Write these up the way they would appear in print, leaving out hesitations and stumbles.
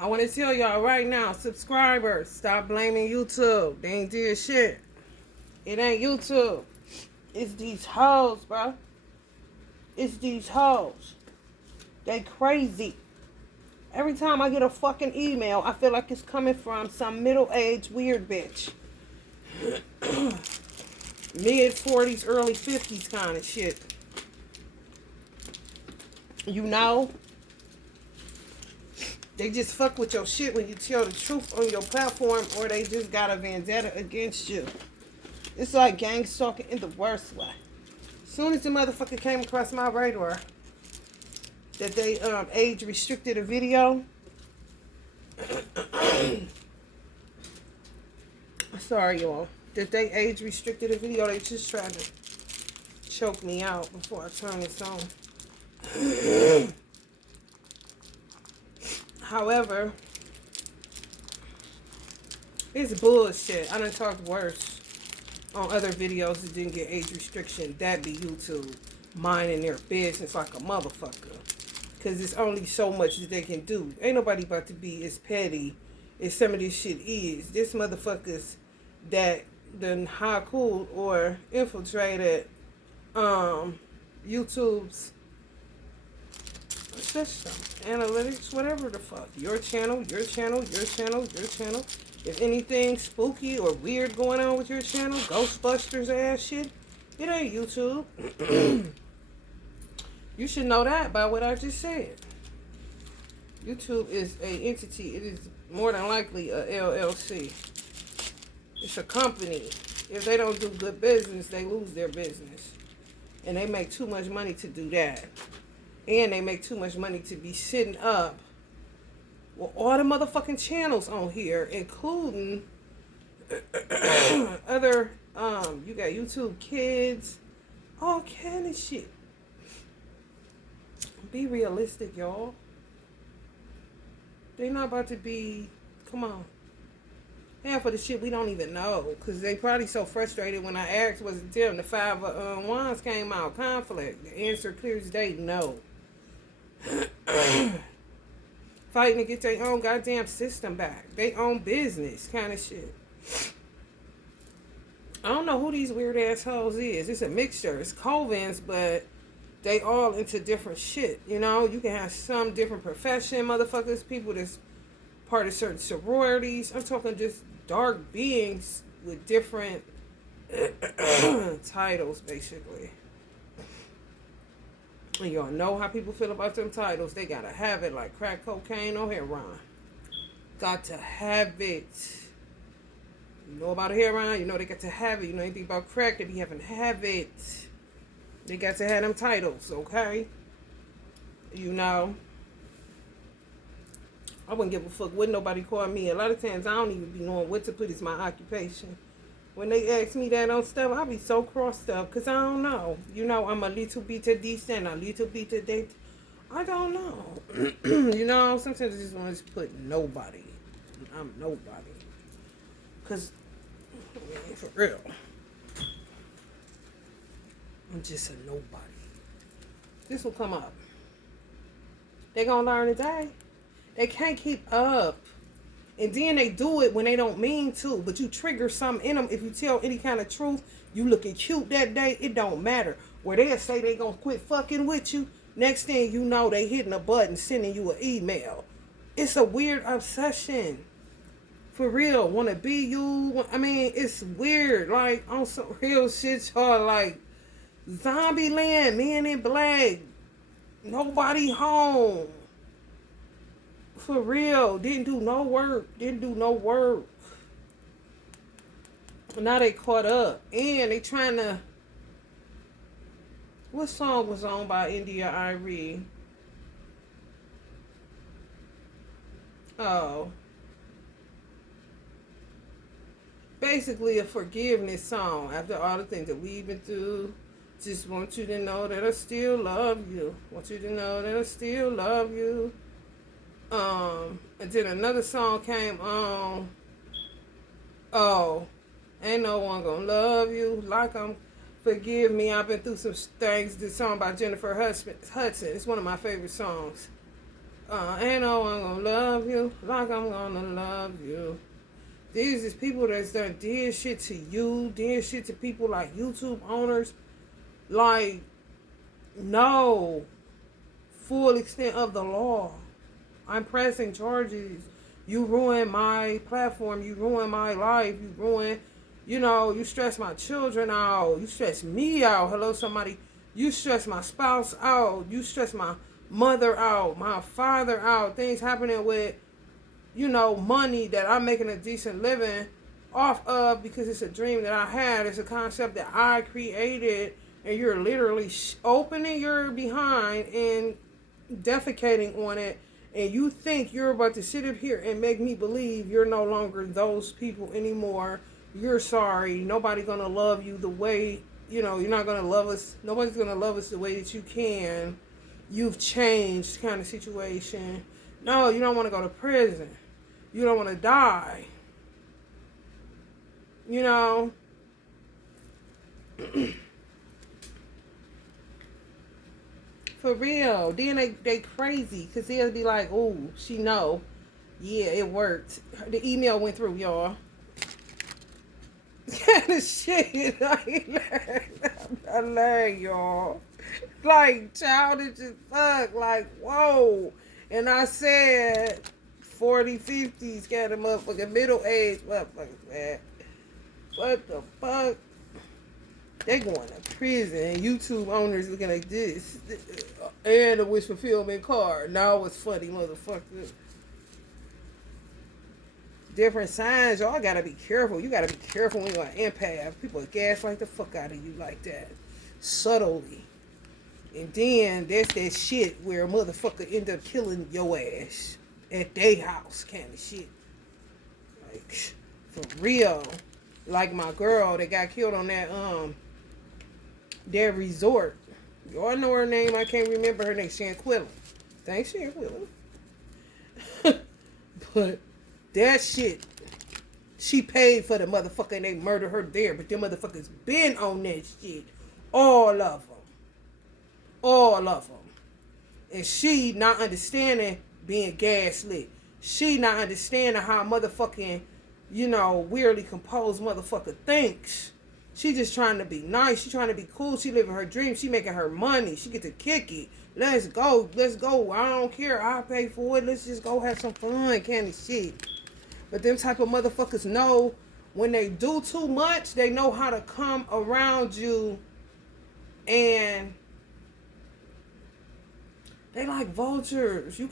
I want to tell y'all right now, subscribers, stop blaming YouTube. They ain't did shit. It ain't YouTube. It's these hoes, bro. It's these hoes. They crazy. Every time I get a fucking email, I feel like it's coming from some middle-aged weird bitch. Mid-40s, early 50s kind of shit. You know? They just fuck with your shit when you tell the truth on your platform, or they just got a vendetta against you. It's like gang stalking in the worst way. As soon as the motherfucker came across my radar that they age restricted a video. Sorry, y'all. That they age restricted a video, they just tried to choke me out before I turn this on. However, it's bullshit. I done talked worse on other videos that didn't get age restriction. That be YouTube minding their business like a motherfucker. Because it's only so much that they can do. Ain't nobody about to be as petty as some of this shit is. This motherfuckers that done high cool or infiltrated YouTube's system, analytics, whatever the fuck. Your channel, your channel, your channel, your channel. If anything spooky or weird going on with your channel, Ghostbusters ass shit, it ain't YouTube. You should know that by what I just said. YouTube is a entity. It is more than likely a LLC. It's a company. If they don't do good business, they lose their business. And they make too much money to do that. And they make too much money to be sitting up with all the motherfucking channels on here, including other, you got YouTube Kids, all kind of shit. Be realistic, y'all. They not about to be, come on. Half of the shit we don't even know. Because they probably so frustrated when I asked, was it them? The 5 of Wands came out, conflict. The answer clear as day, no. Fighting to get their own goddamn system back. They own business kind of shit. I don't know who these weird assholes is. It's a mixture. It's covens, but they all into different shit. You know, you can have some different profession motherfuckers, people that's part of certain sororities. I'm talking just dark beings with different titles, basically. And y'all know how people feel about them titles. They gotta have it like crack cocaine or heroin. Got to have it. You know about heroin, you know they got to have it. You know anything about crack, they be having to have it. They got to have them titles, okay? You know. I wouldn't give a fuck what nobody call me. A lot of times I don't even be knowing what to put as my occupation. When they ask me that on stuff, I be so crossed up because I don't know. You know, I'm a little bit of this and a little bit of that. I don't know. You know, sometimes I just want to put nobody. I'm nobody. Because, I mean, for real. I'm just a nobody. This will come up. They gonna learn today. They can't keep up. And then they do it when they don't mean to. But you trigger something in them. If you tell any kind of truth, you looking cute that day, it don't matter. Where they'll say they gonna quit fucking with you. Next thing you know, they hitting a button, sending you an email. It's a weird obsession. For real. Wanna be you. I mean, it's weird. Like, on some real shit, y'all. Like, Zombie Land, Men in Black. Nobody home. For real. Didn't do no work. Now they caught up. And they trying to... What song was on by India Irie? Oh. Basically a forgiveness song. After all the things that we've been through. Just want you to know that I still love you. Want you to know that I still love you. And then another song came on. Oh, ain't no one gonna love you like I'm. Forgive me, I've been through some things. This song by Jennifer Hudson. It's one of my favorite songs. Ain't no one gonna love you like I'm gonna love you. These is people that's done did shit to you, did shit to people like YouTube owners. Like, no full extent of the law. I'm pressing charges. You ruin my platform. You ruin my life. You ruin, you stress my children out. You stress me out. Hello, somebody. You stress my spouse out. You stress my mother out. My father out. Things happening with, money that I'm making a decent living off of because it's a dream that I had. It's a concept that I created. And you're literally opening your behind and defecating on it, and you think you're about to sit up here and make me believe you're no longer those people anymore. You're sorry. Nobody's gonna love you the way, you're not gonna love us. Nobody's gonna love us the way that you can. You've changed kind of situation. No, you don't want to go to prison. You don't want to die. For real. Then they crazy because they'll be like, oh, she know. Yeah, it worked. The email went through, y'all. Kind of shit. I learned, y'all. Like, childish as fuck. Like, whoa. And I said 40, 50s, kind of motherfucking middle-aged motherfuckers, man. What the fuck? They going to prison. YouTube owners looking like this. And a wish fulfillment card. Now it's funny, motherfucker. Different signs. Y'all gotta be careful. You gotta be careful when you're an empath. People gaslight the fuck out of you like that. Subtly. And then there's that shit where a motherfucker end up killing your ass at their house kind of shit. Like, for real. Like my girl that got killed on that their resort. Y'all know her name. I can't remember her name. Shanquilla. Thanks, Shanquilla. But that shit, she paid for the motherfucker and they murdered her there. But them motherfuckers been on that shit. All of them. All of them. And she not understanding being gaslit. She not understanding how motherfucking, weirdly composed motherfucker thinks. She just trying to be nice. She trying to be cool. She living her dream. She making her money. She get to kick it. Let's go. Let's go. I don't care. I'll pay for it. Let's just go have some fun kind of shit. But them type of motherfuckers know when they do too much, they know how to come around you and they like vultures. You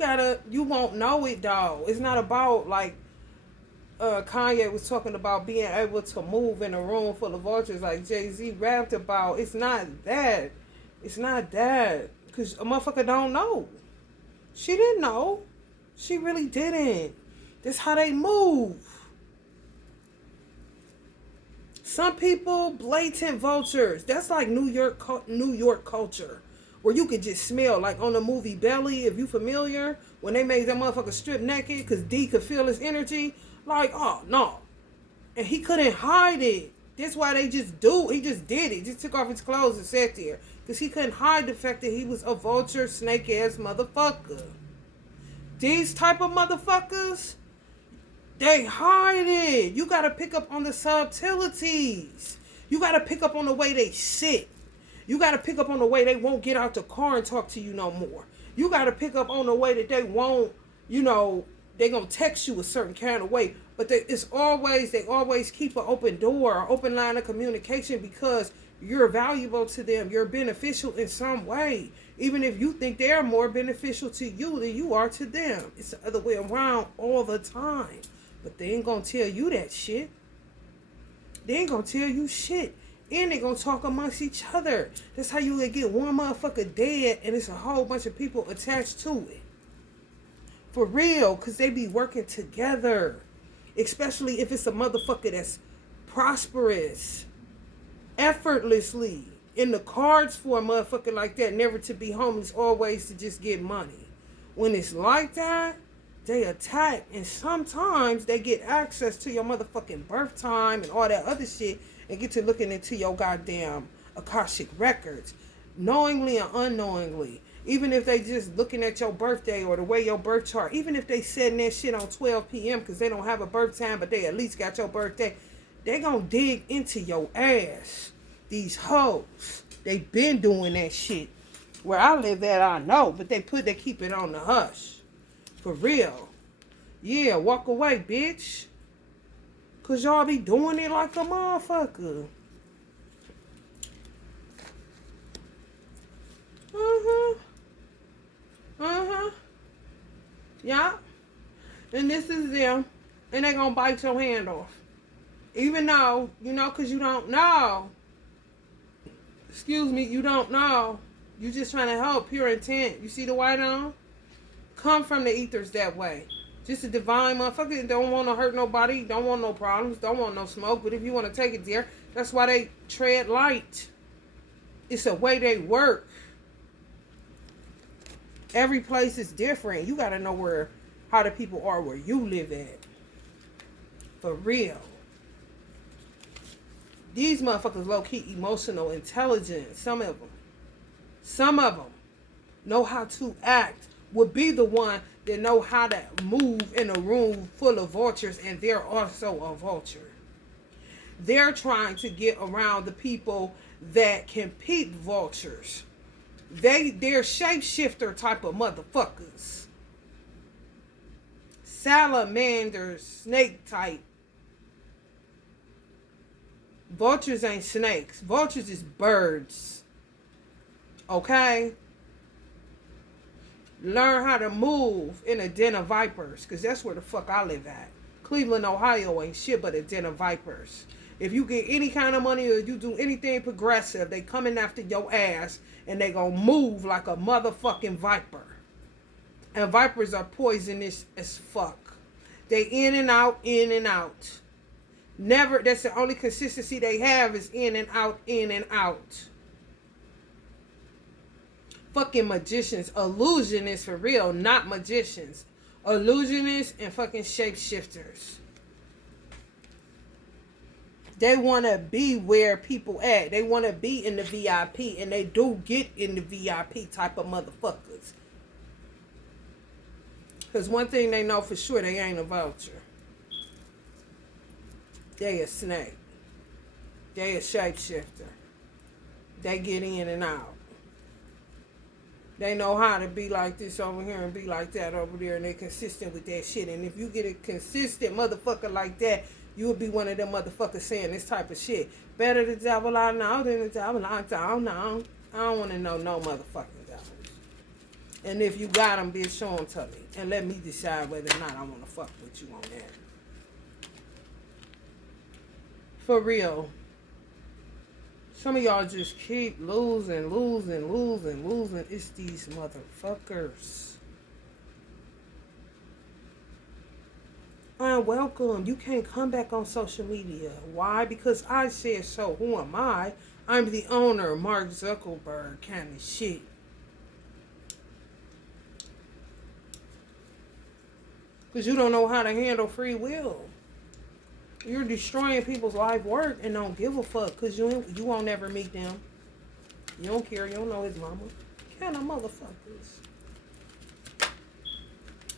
won't know it, dog. It's not about like Kanye was talking about being able to move in a room full of vultures like Jay-Z rapped about. It's not that. It's not that. Because a motherfucker don't know. She didn't know. She really didn't. That's how they move. Some people, blatant vultures. That's like New York culture. Where you could just smell, like on the movie Belly, if you familiar, when they made that motherfucker strip naked because D could feel his energy. Like, oh, no. And he couldn't hide it. That's why he just did it. Just took off his clothes and sat there. Because he couldn't hide the fact that he was a vulture, snake-ass motherfucker. These type of motherfuckers, they hide it. You got to pick up on the subtleties. You got to pick up on the way they sit. You got to pick up on the way they won't get out the car and talk to you no more. You got to pick up on the way that they won't, they're going to text you a certain kind of way. But they always keep an open door, an open line of communication because you're valuable to them. You're beneficial in some way. Even if you think they're more beneficial to you than you are to them. It's the other way around all the time. But they ain't going to tell you that shit. They ain't going to tell you shit. And they going to talk amongst each other. That's how you get one motherfucker dead and it's a whole bunch of people attached to it. For real, because they be working together. Especially if it's a motherfucker that's prosperous. Effortlessly. In the cards for a motherfucker like that, never to be homeless, always to just get money. When it's like that, they attack. And sometimes they get access to your motherfucking birth time and all that other shit. And get to looking into your goddamn Akashic records. Knowingly or unknowingly. Even if they just looking at your birthday or the way your birth chart, even if they setting that shit on 12 p.m. because they don't have a birth time, but they at least got your birthday, they gonna dig into your ass. These hoes, they been doing that shit. Where I live at, I know, but they keep it on the hush. For real. Yeah, walk away, bitch. Cause y'all be doing it like a motherfucker. Yeah. And this is them. And they gonna bite your hand off. Even though, cause you don't know. Excuse me, you don't know. You just trying to help, pure intent. You see the white on? Come from the ethers that way. Just a divine motherfucker. Don't want to hurt nobody. Don't want no problems. Don't want no smoke. But if you want to take it there, that's why they tread light. It's a way they work. Every place is different. You got to know how the people are where you live at. For real. These motherfuckers low-key emotional intelligent. Some of them know how to act. Would be the one that know how to move in a room full of vultures, and they're also a vulture. They're trying to get around the people that can peep vultures. They're shapeshifter type of motherfuckers. Salamanders, snake type. Vultures ain't snakes. Vultures is birds. Okay? Learn how to move in a den of vipers. Because that's where the fuck I live at. Cleveland, Ohio ain't shit but a den of vipers. If you get any kind of money or you do anything progressive, they coming after your ass and they gonna move like a motherfucking viper. And vipers are poisonous as fuck. They in and out, in and out. Never, that's the only consistency they have is in and out, in and out. Fucking magicians, illusionists for real, not magicians. Illusionists and fucking shapeshifters. They want to be where people at. They want to be in the VIP, and they do get in the VIP type of motherfuckers. Because one thing they know for sure, they ain't a vulture. They a snake. They a shapeshifter. They get in and out. They know how to be like this over here and be like that over there, and they consistent with that shit. And if you get a consistent motherfucker like that, you would be one of them motherfuckers saying this type of shit. Better the devil I know than the devil I don't know. I don't want to know no motherfucking devils. And if you got them, bitch, show them to me. And let me decide whether or not I want to fuck with you on that. For real. Some of y'all just keep losing. It's these motherfuckers. Welcome. You can't come back on social media. Why? Because I said so. Who am I? I'm the owner, Mark Zuckerberg kind of shit. Because you don't know how to handle free will. You're destroying people's life work and don't give a fuck because you won't never meet them. You don't care. You don't know his mama. Kind of motherfuckers.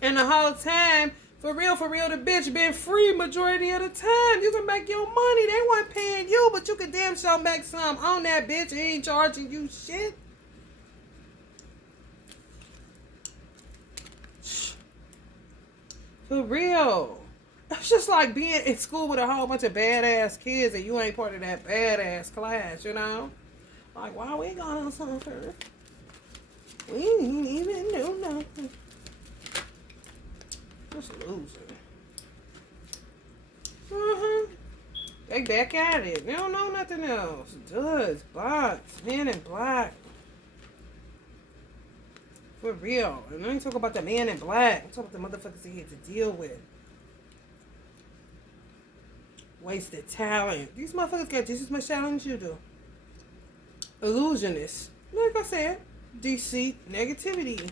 And the whole time, for real, the bitch been free majority of the time. You can make your money. They weren't paying you, but you can damn sure make some on that bitch. He ain't charging you shit. For real. It's just like being in school with a whole bunch of badass kids and you ain't part of that badass class, you know? Like, why we got on something? We didn't even do nothing. Just a loser. They back at it. They don't know nothing else. Duds, bots, men in black. For real. And I ain't talking about the man in black. I'm talking about the motherfuckers he had to deal with. Wasted talent. These motherfuckers got just as much talent as you do. Illusionists. Like I said, deceit, negativity.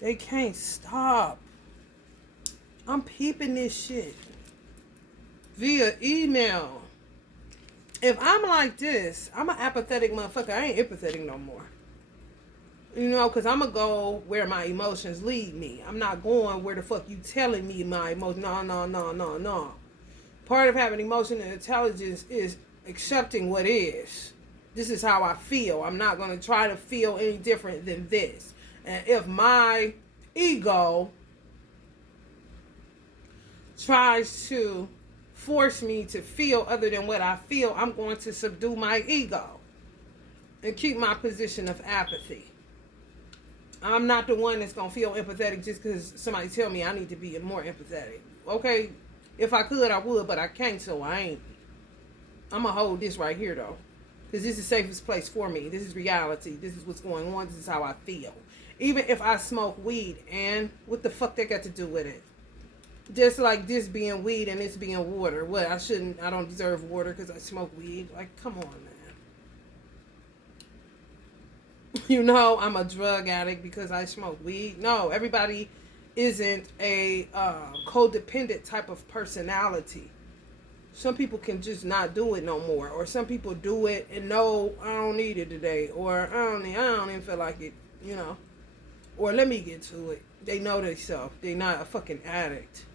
They can't stop. I'm peeping this shit via email. If I'm like this, I'm an apathetic motherfucker. I ain't empathetic no more. You know, because I'm going to go where my emotions lead me. I'm not going where the fuck you telling me my emotions. No, no, no, no, no. Part of having emotional intelligence is accepting what is. This is how I feel. I'm not going to try to feel any different than this. And if my ego tries to force me to feel other than what I feel, I'm going to subdue my ego and keep my position of apathy. I'm not the one that's going to feel empathetic just because somebody tell me I need to be more empathetic. Okay, if I could, I would, but I can't, so I ain't. I'm going to hold this right here, though. Because this is the safest place for me. This is reality. This is what's going on. This is how I feel. Even if I smoke weed, and what the fuck that got to do with it? Just like this being weed and this being water. What, I don't deserve water because I smoke weed? Like, come on, man. You know, I'm a drug addict because I smoke weed. No, everybody isn't a codependent type of personality. Some people can just not do it no more, or some people do it and no, I don't need it today, or I don't even feel like it, you know, or let me get to it. They know themselves. They're not a fucking addict.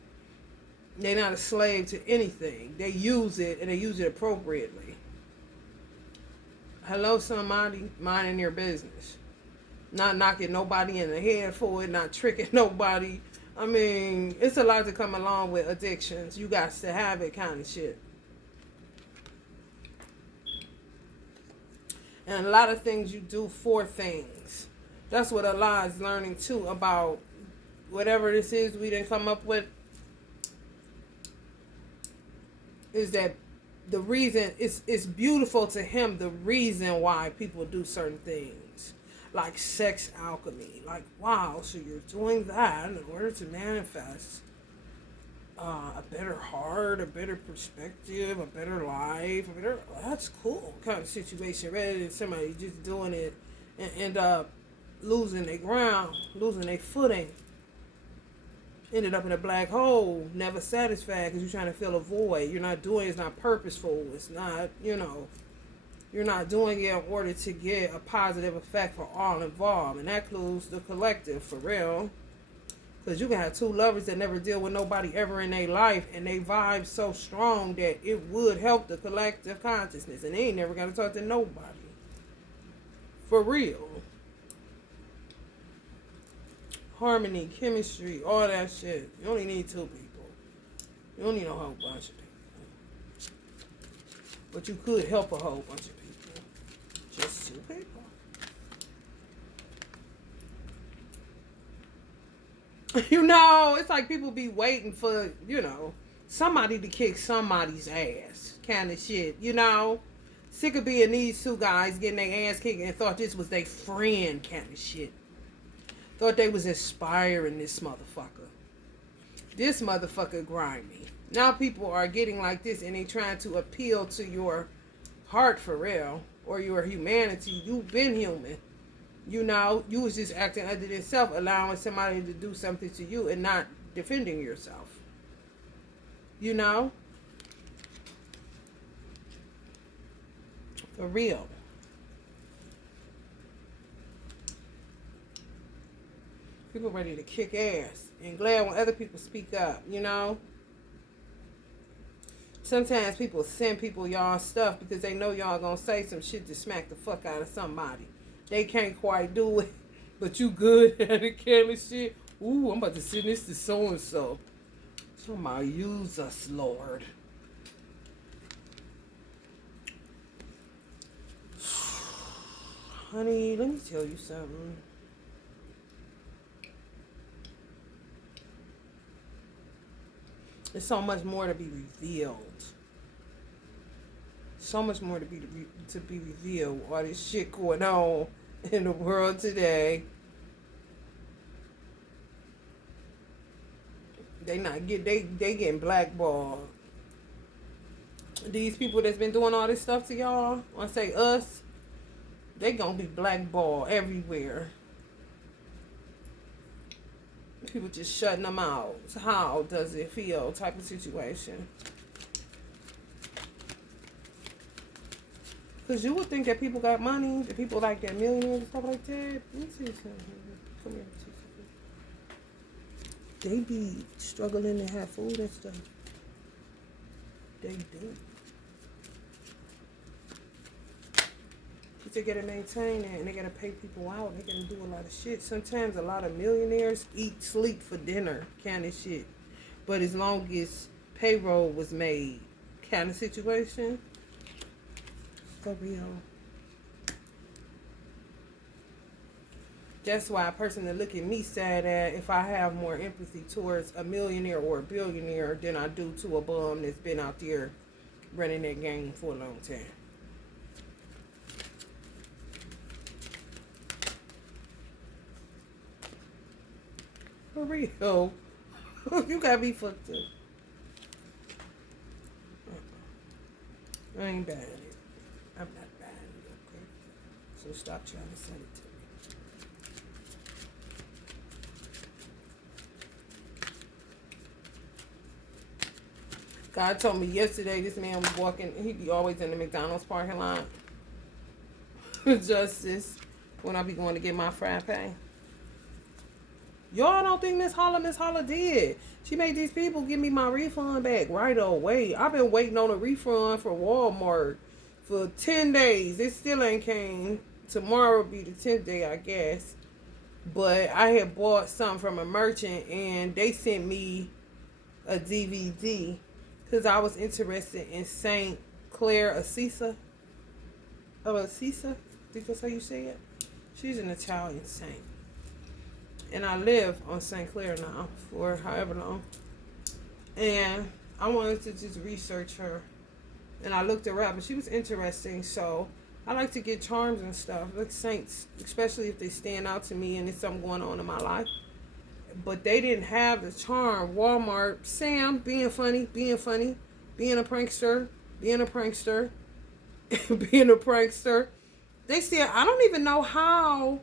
They're not a slave to anything. They use it and they use it appropriately. Hello, somebody, minding your business. Not knocking nobody in the head for it, not tricking nobody. I mean, it's a lot to come along with addictions. You got to have it kind of shit. And a lot of things you do for things. That's what Allah is learning too about whatever this is we didn't come up with. Is that the reason it's beautiful to him, the reason why people do certain things. Like sex alchemy. Like, wow, so you're doing that in order to manifest a better heart, a better perspective, a better life, that's cool kind of situation, rather than somebody just doing it and end up losing their ground, losing their footing. Ended up in a black hole, never satisfied because you're trying to fill a void. You're not doing it, it's not purposeful. It's not, you know, you're not doing it in order to get a positive effect for all involved. And that includes the collective, for real. Because you can have two lovers that never deal with nobody ever in their life, and they vibe so strong that it would help the collective consciousness. And they ain't never got to talk to nobody. For real. Harmony, chemistry, all that shit. You only need two people. You don't need a whole bunch of people. But you could help a whole bunch of people. Just two people. You know, it's like people be waiting for, you know, somebody to kick somebody's ass kind of shit, you know. Sick of being these two guys getting their ass kicked and thought this was their friend kind of shit. Thought they was inspiring this motherfucker. This motherfucker grimy. Now people are getting like this and they trying to appeal to your heart for real. Or your humanity. You've been human. You know, you was just acting under yourself, allowing somebody to do something to you and not defending yourself. You know? For real. People ready to kick ass and glad when other people speak up, you know? Sometimes people send people y'all stuff because they know y'all gonna say some shit to smack the fuck out of somebody. They can't quite do it, but you good at it, careless shit. Ooh, I'm about to send this to so-and-so. Somebody use us, Lord. Honey, let me tell you something. There's so much more to be revealed. So much more to be revealed. All this shit going on in the world today. They getting blackballed. These people that's been doing all this stuff to y'all, when I say us, they gonna be blackballed everywhere. People just shutting them out. So how does it feel? Type of situation. Because you would think that people got money, that people like that millionaires and stuff like that. Let me see something. Come here. They be struggling to have food and stuff. They do. They gotta maintain that, and they gotta pay people out. They gotta do a lot of shit. Sometimes a lot of millionaires eat, sleep for dinner, kind of shit. But as long as payroll was made, kind of situation. For real. That's why a person that look at me sad at if I have more empathy towards a millionaire or a billionaire than I do to a bum that's been out there running that game for a long time. For real. You gotta be fucked up. I ain't buying it. I'm not buying it, okay? So stop trying to sell it to me. God told me yesterday this man was walking, he be always in the McDonald's parking lot. Justice, when I be going to get my fried pay. Y'all don't think Miss Holla did. She made these people give me my refund back right away. I've been waiting on a refund for Walmart for 10 days. It still ain't came. Tomorrow will be the 10th day, I guess. But I had bought something from a merchant and they sent me a DVD because I was interested in St. Clair Assisa. Oh, Assisa? Did you say you say it? She's an Italian saint. And I live on St. Clair now for however long. And I wanted to just research her. And I looked her up and she was interesting. So I like to get charms and stuff. Like saints, especially if they stand out to me and there's something going on in my life. But they didn't have the charm. Walmart, Sam, being funny, being a prankster, being a prankster, being a prankster. They said, I don't even know how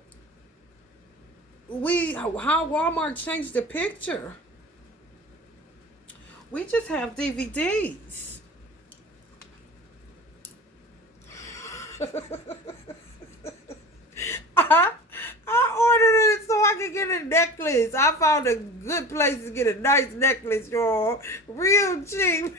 Walmart changed the picture. We just have DVDs. I ordered it so I could get a necklace. I found a good place to get a nice necklace, y'all. Real cheap.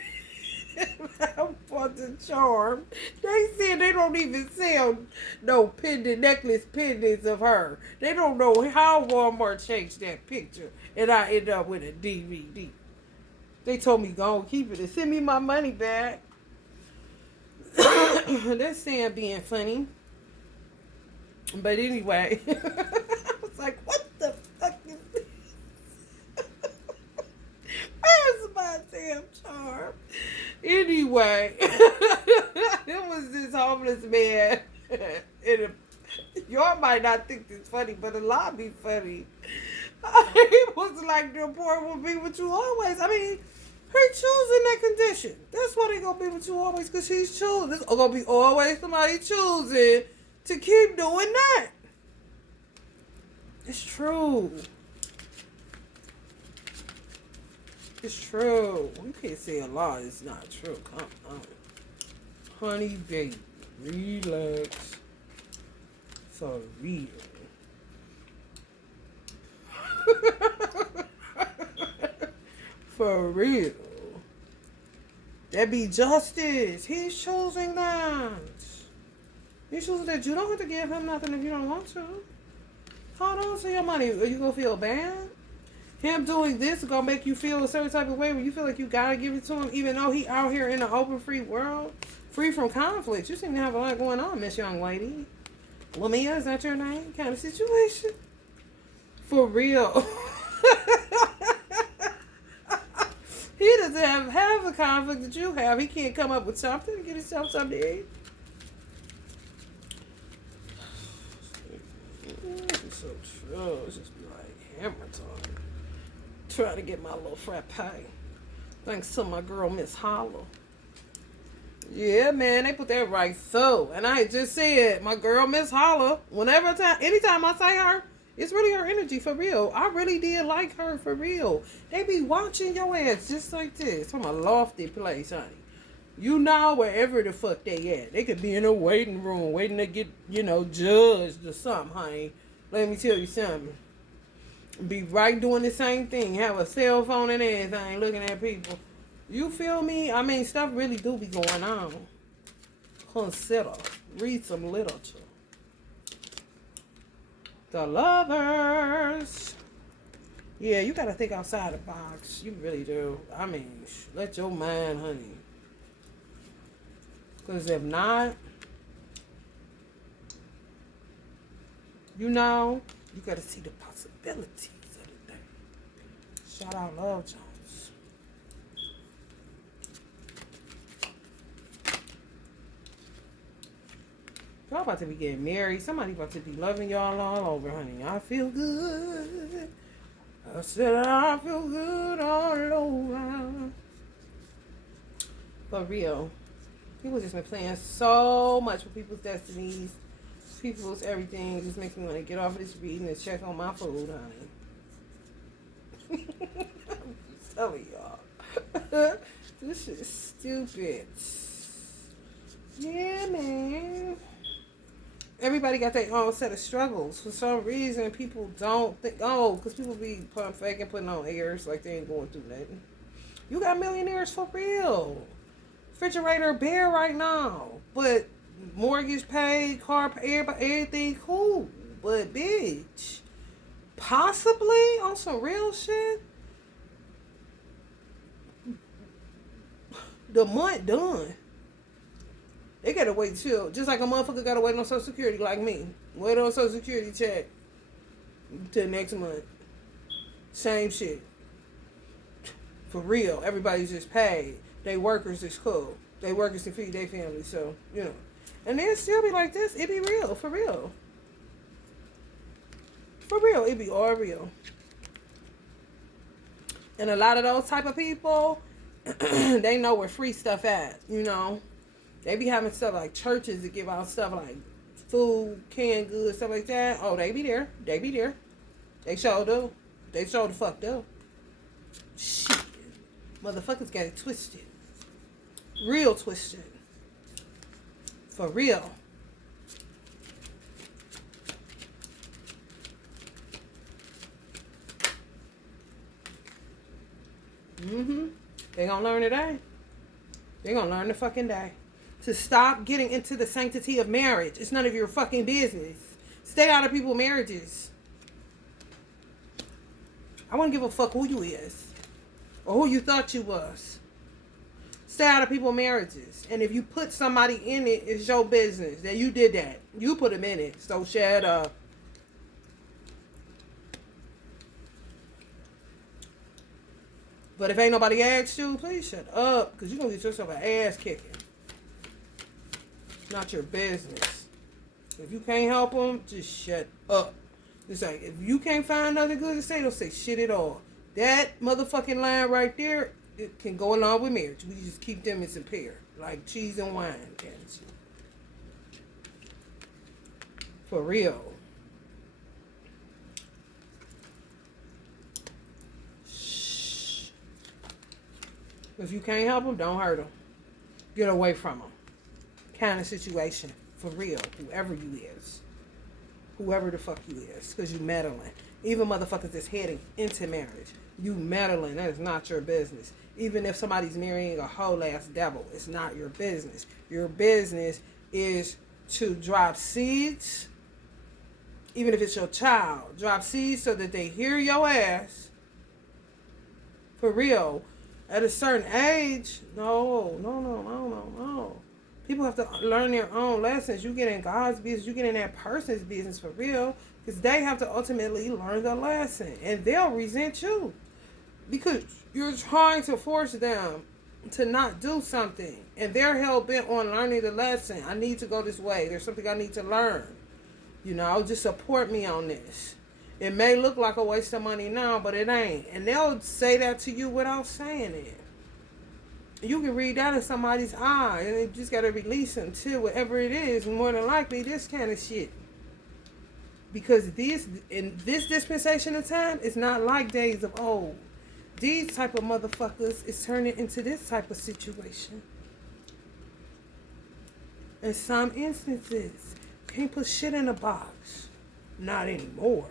I bought the charm. They said they don't even sell no pendants of her. They don't know how Walmart changed that picture. And I end up with a DVD. They told me, go and keep it and send me my money back. That's Sam being funny. But anyway, I was like, what the fuck is this? Where's my damn charm? Anyway, it was this homeless man. Y'all might not think this funny, but a lot be funny. He was like, the poor will be with you always. I mean, he choosing that condition. That's why they gonna be with you always, because he's choosing. There's gonna be always somebody choosing to keep doing that. It's true. It's true. You can't say a lot is not true. Come on. Honey, baby. Relax. For real. For real. That be justice. He's choosing that. He's choosing that. You don't have to give him nothing if you don't want to. Hold on to your money. Are you going to feel bad? Him doing this is going to make you feel a certain type of way where you feel like you got to give it to him, even though he out here in the open, free world, free from conflict. You seem to have a lot going on, Miss Young Lady. Lamia, is that your name? Kind of situation. For real. He doesn't have half the conflict that you have. He can't come up with something to get himself something to eat. It's so true. It's just be like hammer time. Trying to get my little frat pie. Thanks to my girl, Miss Holla. Yeah, man, they put that right through. And I just said, my girl, Miss Holla, anytime I say her, it's really her energy, for real. I really did like her, for real. They be watching your ass just like this. From a lofty place, honey. You know, wherever the fuck they at. They could be in a waiting room waiting to get, judged or something, honey. Let me tell you something. Be right doing the same thing. Have a cell phone and everything, looking at people. You feel me? I mean, stuff really do be going on. Consider. Read some literature. The lovers. Yeah, you gotta think outside the box. You really do. I mean, let your mind, honey. Because if not, you gotta see the possibilities of the thing. Shout out Love Jones. Y'all about to be getting married. Somebody about to be loving y'all all over, honey. I feel good. I said I feel good all over. For real. People just been playing so much with people's destinies, people's everything. Just makes me want to get off of this reading and check on my food, honey. I'm telling y'all. This shit is stupid. Yeah, man. Everybody got their own set of struggles. For some reason, people don't think, because people be faking, putting on airs like they ain't going through nothing. You got millionaires for real. Refrigerator bare right now. But mortgage paid, car paid, everything cool. But bitch, possibly on some real shit, the month done. They gotta wait till, just like a motherfucker gotta wait on Social Security like me. Wait on Social Security check till next month. Same shit. For real. Everybody's just paid. They workers is cool. They workers to feed their family, so, And they'll still be like this. It be real. For real. For real. It be all real. And a lot of those type of people, they know where free stuff at, They be having stuff like churches that give out stuff like food, canned goods, stuff like that. Oh, they be there. They be there. They sure do. They sure the fuck do. Shit. Motherfuckers got it twisted. Real twisted. For real. They gonna learn today. They gonna learn the fucking day. To stop getting into the sanctity of marriage. It's none of your fucking business. Stay out of people's marriages. I wouldn't give a fuck who you is. Or who you thought you was. Stay out of people's marriages. And if you put somebody in it, it's your business. That you did that. You put them in it. So shut up. But if ain't nobody asked you, please shut up. Because you're going to get yourself an ass kicking. Not your business. If you can't help them, just shut up. It's like, if you can't find nothing good to say, don't say shit at all. That motherfucking line right there, it can go along with marriage. We just keep them as a pair. Like cheese and wine. For real. Shh. If you can't help them, don't hurt them. Get away from them. Kind of situation, for real, whoever you is, whoever the fuck you is, because you meddling. Even motherfuckers that's heading into marriage, you meddling. That is not your business. Even if somebody's marrying a whole ass devil, it's not your business. Your business is to drop seeds, even if it's your child. Drop seeds so that they hear your ass. For real. At a certain age, no. People have to learn their own lessons. You get in God's business. You get in that person's business for real. Because they have to ultimately learn the lesson. And they'll resent you. Because you're trying to force them to not do something. And they're hell-bent on learning the lesson. I need to go this way. There's something I need to learn. Just support me on this. It may look like a waste of money now, but it ain't. And they'll say that to you without saying it. You can read that in somebody's eye, and you just got to release them to whatever it is. More than likely, this kind of shit. Because in this dispensation of time, it's not like days of old. These type of motherfuckers is turning into this type of situation. In some instances, can't put shit in a box. Not anymore.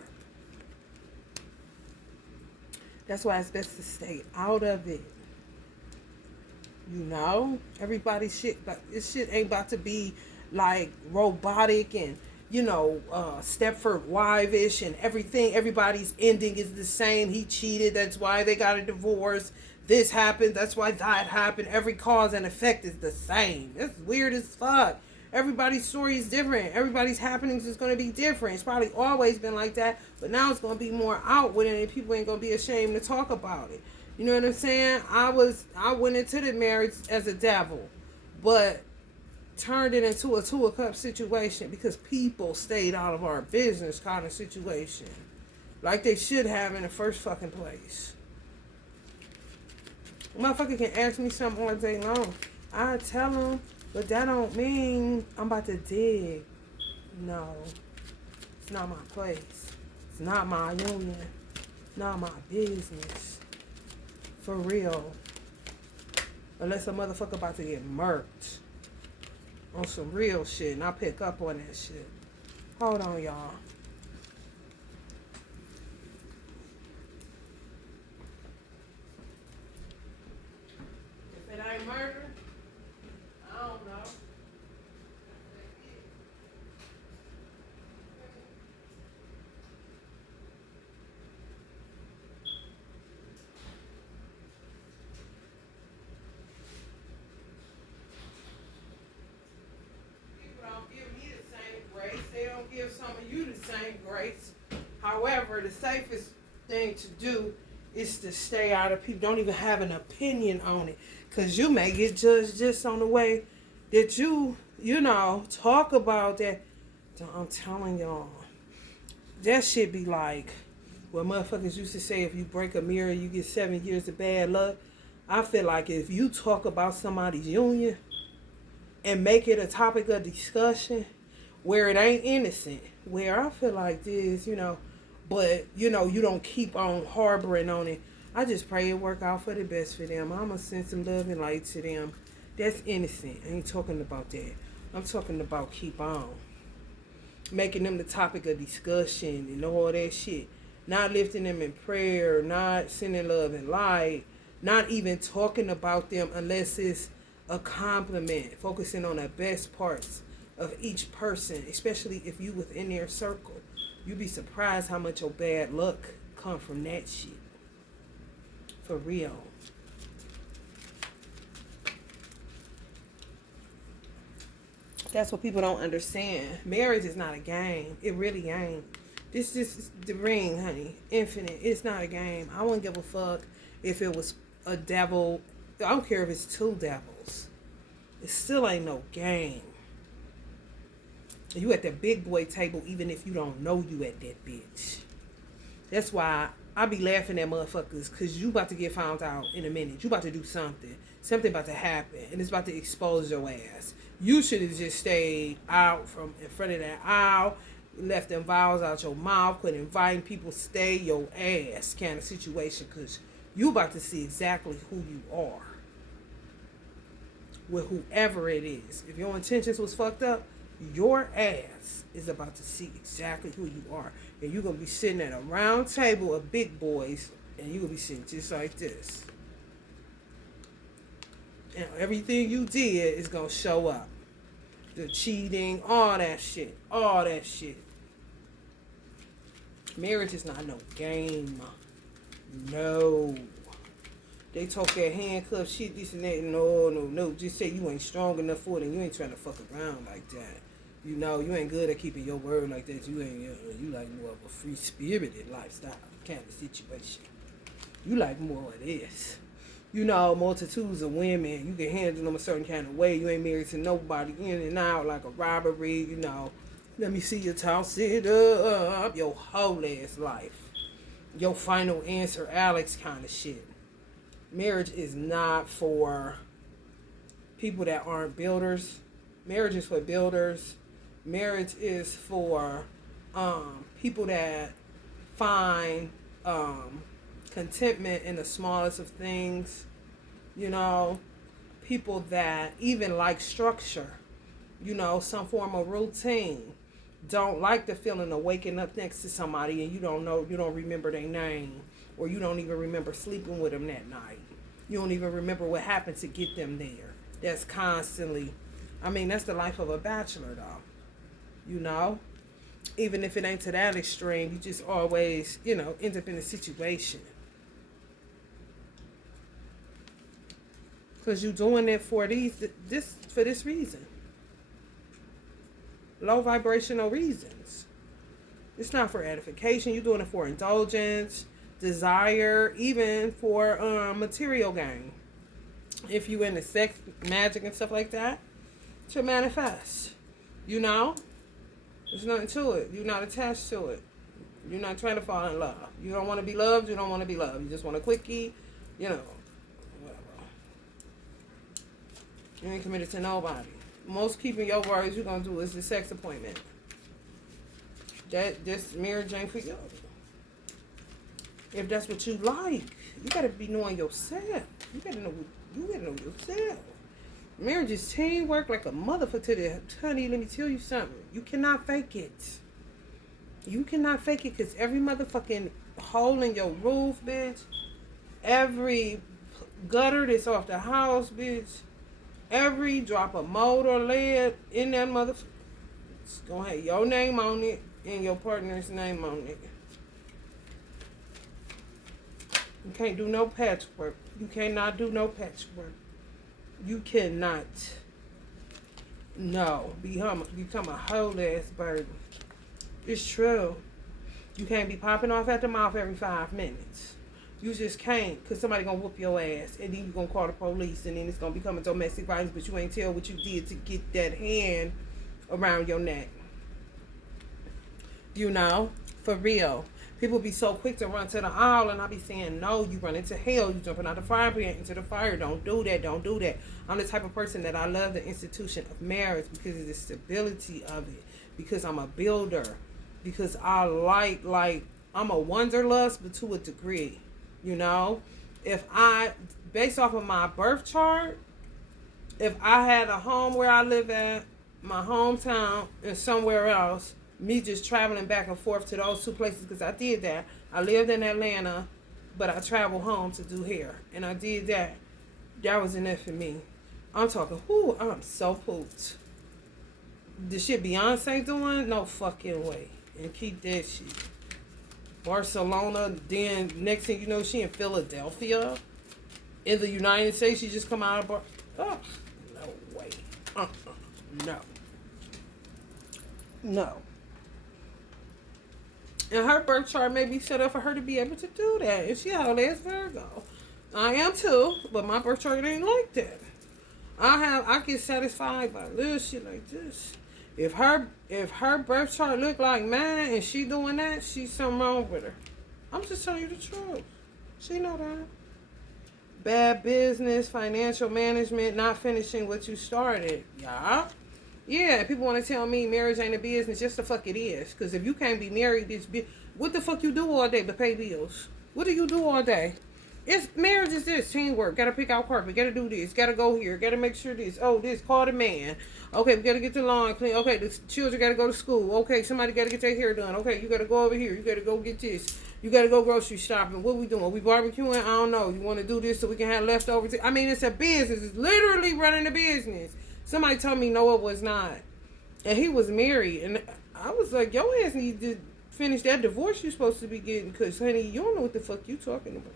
That's why it's best to stay out of it. You know, everybody's shit, but this shit ain't about to be like robotic and Stepford Wife-ish and everything. Everybody's ending is the same. He cheated, that's why they got a divorce. This happened, that's why that happened. Every cause and effect is the same. It's weird as fuck. Everybody's story is different. Everybody's happenings is going to be different. It's probably always been like that, but now it's going to be more out with it, and people ain't going to be ashamed to talk about it. You know what I'm saying? I went into the marriage as a devil, but turned it into a two of cups situation because people stayed out of our business kind of situation, like they should have in the first fucking place. Motherfucker can ask me something all day long. I tell them, but that don't mean I'm about to dig. No, it's not my place. It's not my union. Not my business. For real. Unless a motherfucker about to get murked on some real shit, and I pick up on that shit. Hold on, y'all. If it ain't murder, I don't know. They don't give some of you the same grace. However, the safest thing to do is to stay out of people. Don't even have an opinion on it. Because you may get judged just on the way that you talk about that. I'm telling y'all, that shit be like what motherfuckers used to say, if you break a mirror, you get 7 years of bad luck. I feel like if you talk about somebody's union and make it a topic of discussion, where it ain't innocent, where I feel like this, but, you don't keep on harboring on it. I just pray it work out for the best for them. I'm going to send some love and light to them. That's innocent. I ain't talking about that. I'm talking about keep on. Making them the topic of discussion and all that shit. Not lifting them in prayer, not sending love and light, not even talking about them unless it's a compliment. Focusing on the best parts of each person, especially if you within their circle. You'd be surprised how much your bad luck come from that shit. For real. That's what people don't understand. Marriage is not a game. It really ain't. This is the ring, honey. Infinite. It's not a game. I wouldn't give a fuck if it was a devil. I don't care if it's two devils. It still ain't no game. You at the big boy table even if you don't know you at that bitch. That's why I be laughing at motherfuckers, because you about to get found out in a minute. You about to do something. Something about to happen, and it's about to expose your ass. You should have just stayed out from in front of that aisle, left them vowels out your mouth, quit inviting people, stay your ass kind of situation, because you about to see exactly who you are with whoever it is. If your intentions was fucked up, your ass is about to see exactly who you are. And you're going to be sitting at a round table of big boys, and you're going to be sitting just like this. And everything you did is going to show up. The cheating, all that shit. All that shit. Marriage is not no game. No. They talk that handcuff shit, this and that. No. Just say you ain't strong enough for it, and you ain't trying to fuck around like that. You ain't good at keeping your word like that. You ain't, you like more of a free-spirited lifestyle kind of situation. You like more of this. Multitudes of women. You can handle them a certain kind of way. You ain't married to nobody, in and out like a robbery, Let me see you toss it up. Your whole ass life. Your final answer, Alex kind of shit. Marriage is not for people that aren't builders. Marriage is for builders. Marriage is for people that find contentment in the smallest of things. People that even like structure. some form of routine. Don't like the feeling of waking up next to somebody and you don't remember their name, or you don't even remember sleeping with them that night. You don't even remember what happened to get them there. That's constantly, that's the life of a bachelor, though. Even if it ain't to that extreme, you just always, end up in a situation. Because you're doing it for this reason. Low vibrational reasons. It's not for edification. You're doing it for indulgence, desire, even for material gain. If you into sex, magic, and stuff like that, to manifest. There's nothing to it. You're not attached to it. You're not trying to fall in love. You don't want to be loved. You don't want to be loved. You just want a quickie. Whatever. You ain't committed to nobody. Most keeping your words you're going to do is the sex appointment. This marriage ain't for you. If that's what you like, you got to be knowing yourself. You got to know yourself. Marriage is teamwork like a motherfucker. Honey, let me tell you something. You cannot fake it. You cannot fake it, because every motherfucking hole in your roof, bitch. Every gutter that's off the house, bitch. Every drop of mold or lead in that motherfucker, it's going to have your name on it and your partner's name on it. You can't do no patchwork. You cannot do no patchwork. You cannot. No. Become a whole ass burden. It's true. You can't be popping off at the mouth every 5 minutes. You just can't, because somebody going to whoop your ass, and then you're going to call the police, and then it's going to become a domestic violence, but you ain't tell what you did to get that hand around your neck. For real. People be so quick to run to the aisle, and I be saying, no, you run into hell. You jumping out the fire pan into the fire. Don't do that. Don't do that. I'm the type of person that I love the institution of marriage because of the stability of it, because I'm a builder, because I like I'm a wanderlust, but to a degree. If based off of my birth chart, if I had a home where I live at, my hometown, and somewhere else, me just traveling back and forth to those two places, because I did that. I lived in Atlanta, but I traveled home to do hair, and I did that. That was enough for me. I'm talking, I'm so pooped. The shit Beyonce doing? No fucking way. And keep that shit. Barcelona, then next thing you know, she in Philadelphia. In the United States, she just come out of no way. No. And her birth chart may be set up for her to be able to do that. And she all as Virgo. I am too, but my birth chart ain't like that. I get satisfied by little shit like this. If her birth chart look like mine and she doing that, she's something wrong with her. I'm just telling you the truth. She know that. Bad business, financial management, not finishing what you started. Yeah, people want to tell me marriage ain't a business. Just the fuck it is. Because if you can't be married, what the fuck you do all day but pay bills? What do you do all day? Marriage is this, teamwork. Gotta pick out carpet. Gotta do this. Gotta go here. Gotta make sure this. Oh, this. Call the man. Okay, we gotta get the lawn clean. Okay, the children gotta go to school. Okay, somebody gotta get their hair done. Okay, you gotta go over here. You gotta go get this. You gotta go grocery shopping. What we doing? We barbecuing? I don't know. You want to do this so we can have leftovers? It's a business. It's literally running a business. Somebody told me no, it was not. And he was married. And I was like, your ass need to finish that divorce you're supposed to be getting. Because, honey, you don't know what the fuck you talking about.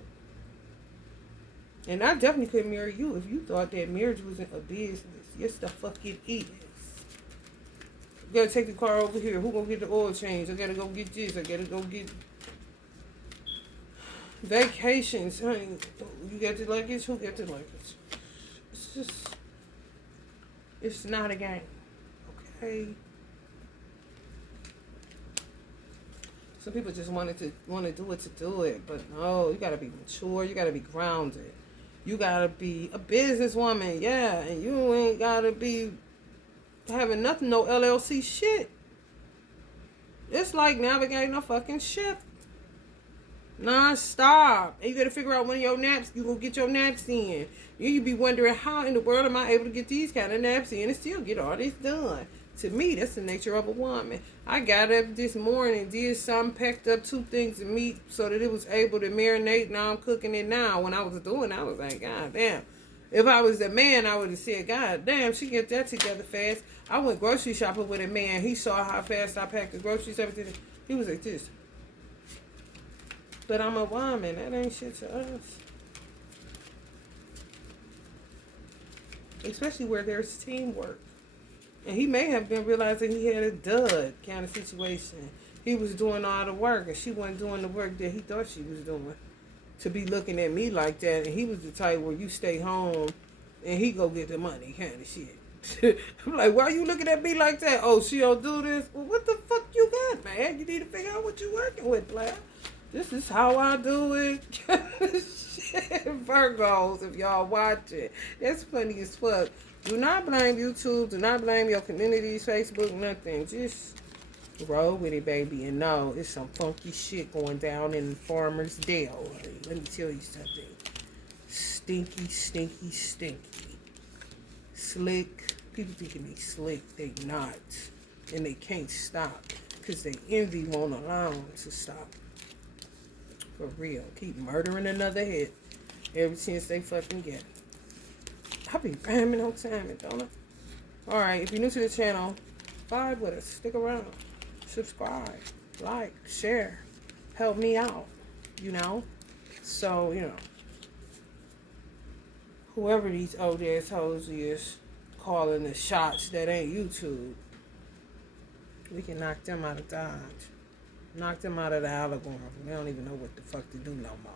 And I definitely couldn't marry you if you thought that marriage wasn't a business. Yes, the fuck it is. You gotta take the car over here. Who gonna get the oil change? I gotta go get this. I gotta go get vacations. Honey, you got the luggage? Who got the luggage? It's not a game. Okay? Some people just want to do it to do it. But no, you gotta be mature. You gotta be grounded. You gotta be a businesswoman, yeah, and you ain't gotta be having nothing, no LLC shit. It's like navigating a fucking ship. Non-stop. And you got to figure out when your naps, you going to get your naps in. You be wondering, how in the world am I able to get these kind of naps in and still get all this done? To me, that's the nature of a woman. I got up this morning, did something, packed up 2 things of meat so that it was able to marinate. Now I'm cooking it now. When I was doing it, I was like, God damn. If I was a man, I would have said, God damn, she get that together fast. I went grocery shopping with a man. He saw how fast I packed the groceries, everything. He was like this. But I'm a woman. That ain't shit to us. Especially where there's teamwork. And he may have been realizing he had a dud kind of situation. He was doing all the work and she wasn't doing the work that he thought she was doing. To be looking at me like that. And he was the type where you stay home and he go get the money kind of shit. I'm like, why you looking at me like that? Oh, she don't do this? Well, what the fuck you got, man? You need to figure out what you working with, player. This is how I do it. Shit, Virgos, if y'all watch it. That's funny as fuck. Do not blame YouTube. Do not blame your communities, Facebook, nothing. Just roll with it, baby. And know it's some funky shit going down in Farmer's Dale. Let me tell you something. Stinky, stinky, stinky. Slick. People thinking they slick. They not. And they can't stop. Because they envy won't allow them to stop. For real. Keep murdering another head ever since they fucking get it. I be ramming on time, don't I? Alright, if you're new to the channel, vibe with us. Stick around. Subscribe. Like. Share. Help me out. You know? So, you know. Whoever these old ass hoes is calling the shots that ain't YouTube, we can knock them out of Dodge. Knock them out of the allegory. They don't even know what the fuck to do no more.